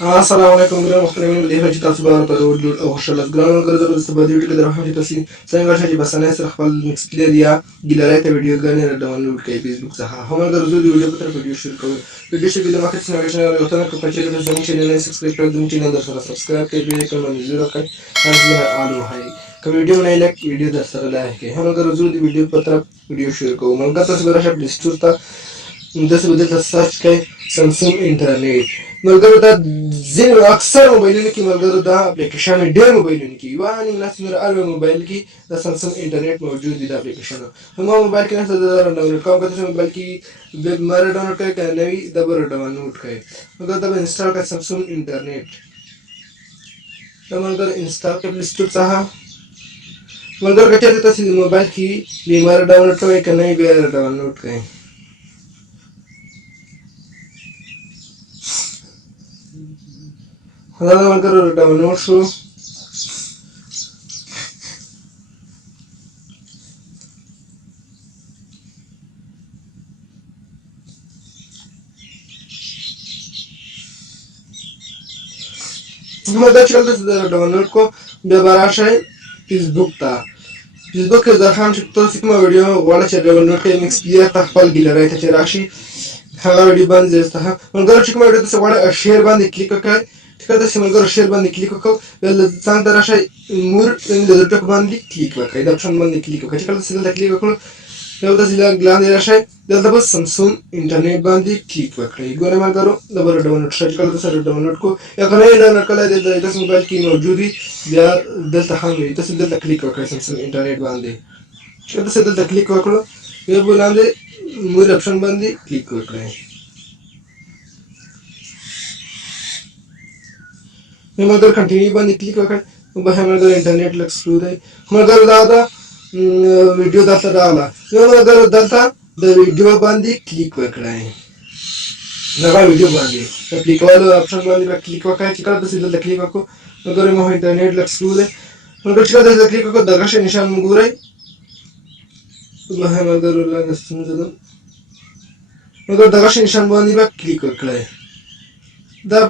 السلام علیکم ګران مخترمین د هجرت تاسو به په ډول او خوشاله ګران ګرځول د سبا دی کې درحمه تاسو څنګه چې بسنه سره خپل مکس پلیر یا ګلاري ته ویډیو غانې را ډاونلوډ کړئ فیسبوک څخه هم ګرځول دی ویډیو په طرف ویډیو شیر کوم ویډیو چې د مخکې څنګه شنه یو ته کوم چې د زموږ چینل نه سبسکرایب کړئ د چینل سره سبسکرایب کړئ به کوم نه زیرو کړئ هغه آلو هاي کوم ویډیو نه لایک ویډیو در سره لایک کړئ هم ګرځول دی ویډیو په طرف ویډیو شیر کوم موږ تاسو به راشه پلی سٹور ته داسې بدل ته سرچ کړئ سامسونګ انټرنیټ ملګرو دا ځینې اکثر موبایلونو کې ملګرو دا اپلیکیشن ډېر موبایلونو کې یوه نیم لاس نور هر موبایل کې د سامسونګ انټرنیټ موجود دی دا اپلیکیشن همغه موبایل کې نه ډاونلوډ کوم کته موبایل کې ویب مره ډاونلوډ کړئ که نوي دا به ډاونلوډ کړئ مګر دا به انسټال کړئ سامسونګ انټرنیټ دا ملګرو انسټال کړئ پلی سټور څخه ملګرو که چېرته تاسو موبایل کې بیمار ډاونلوډ کوئ که نوي بیا ډاونلوډ کړئ دا ملګرو ډاونلوډ شو همه دا چې کله ډاونلوډ کو بیا به راشئ فیسبوک ته فیسبوک کې درخواست چې تاسو کومه ویډیو غواړئ چې ډاونلوډ کړئ مکس پلیر ته خپل ګیلرۍ ته چې راشي هغه ویډیو باندې ځای ملګرو چې کومه ویډیو تاسو غواړئ شیر باندې کلیک وکړئ کله چې ملګرو شیر باندې کلیک وکړو بیا څنګ ته راشئ مور د ټک باندې کلیک وکړئ د اپشن باندې کلیک وکړئ چې کله چې دلته کلیک وکړو بیا داسې لاندې راشئ دلته به سامسونګ انټرنیټ باندې کلیک وکړئ ګورئ ملګرو دا به ډاونلوډ شي چې کله تاسو ډاونلوډ کو یا که نه یې ډاونلوډ کړی دی تاسو موبایل کې موجود وي بیا دلته هم وي تاسو دلته کلیک وکړئ سامسونګ انټرنیټ باندې چې تاسو دلته کلیک وکړو بیا به لاندې مور اپشن باندې کلیک وکړئ مګر کنټینیو باندې کلیک وکړئ به مګر انټرنیټ لږ سلو دی مګر دا ویډیو دلته راغله مګر دلته د ویډیو باندې کلیک وکړئ دغه ویډیو باندې د کلیک کولو اپشن باندې به کلیک وکړئ چې کله تاسو دلته کلیک وکړو مګر مو انټرنیټ لږ سلو دی مګر چې کله تاسو کلیک وکړو دغه شی نشان وګورئ به مګر لږ ستونزه ده مګر دغه شی نشان باندې به کلیک وکړئ دا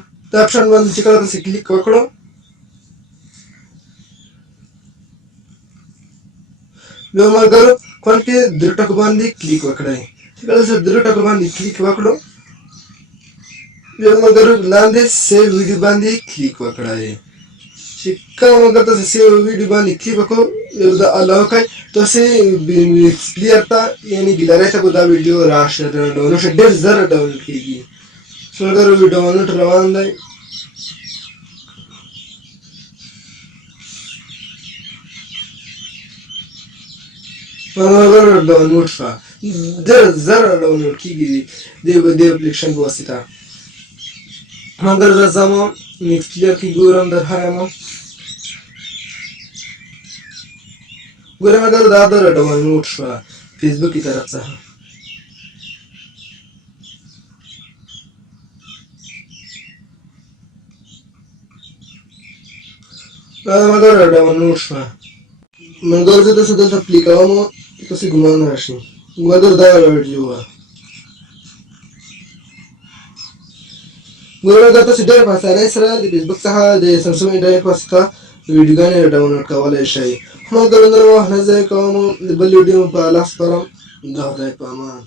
اپشن باندې چې کله تاسو کلیک وکړو بیا ملګرو کون کې درې ټکو باندې کلیک وکړئ چې کله تاسو درې ټکو باندې کلیک وکړو بیا ملګرو لاندې سیو ویډیو باندې کلیک وکړئ چې کله ملګرو تاسو سیو ویډیو باندې کلیک وکړو یو دا الاو کوي تاسو پلیر ته یعنی ګیلرۍ ته به دا ویډیو راشي ډاونلوډ شي ډېر زر ډاونلوډ کېږي ملګرو ډاونلوډ روان دی مګر ډاونلوډ شوه ډېر زر ډاونلوډ کېږي د اپلیکیشن په واسطه مګر زه ځم مکس پلیر کې ګورم درښیم ګورم مګر دا ډاونلوډ شوه فیسبوک کی طرف څخه مګر ډاونلوډ شوه مګر زه تاسو دلته پلی کوم تاسو ګمان راشي مګر دا ویډیو وه ګورئ دا تاسو ډېر په اسانۍ سره د فیسبوک څخه د سامسونګ انټرنیټ په واسطه ویډیوګانې ډاونلوډ کولی شئ مګر نور وخت نه ضایع کوم د بل ویډیو په الله سپارم د خدای په امان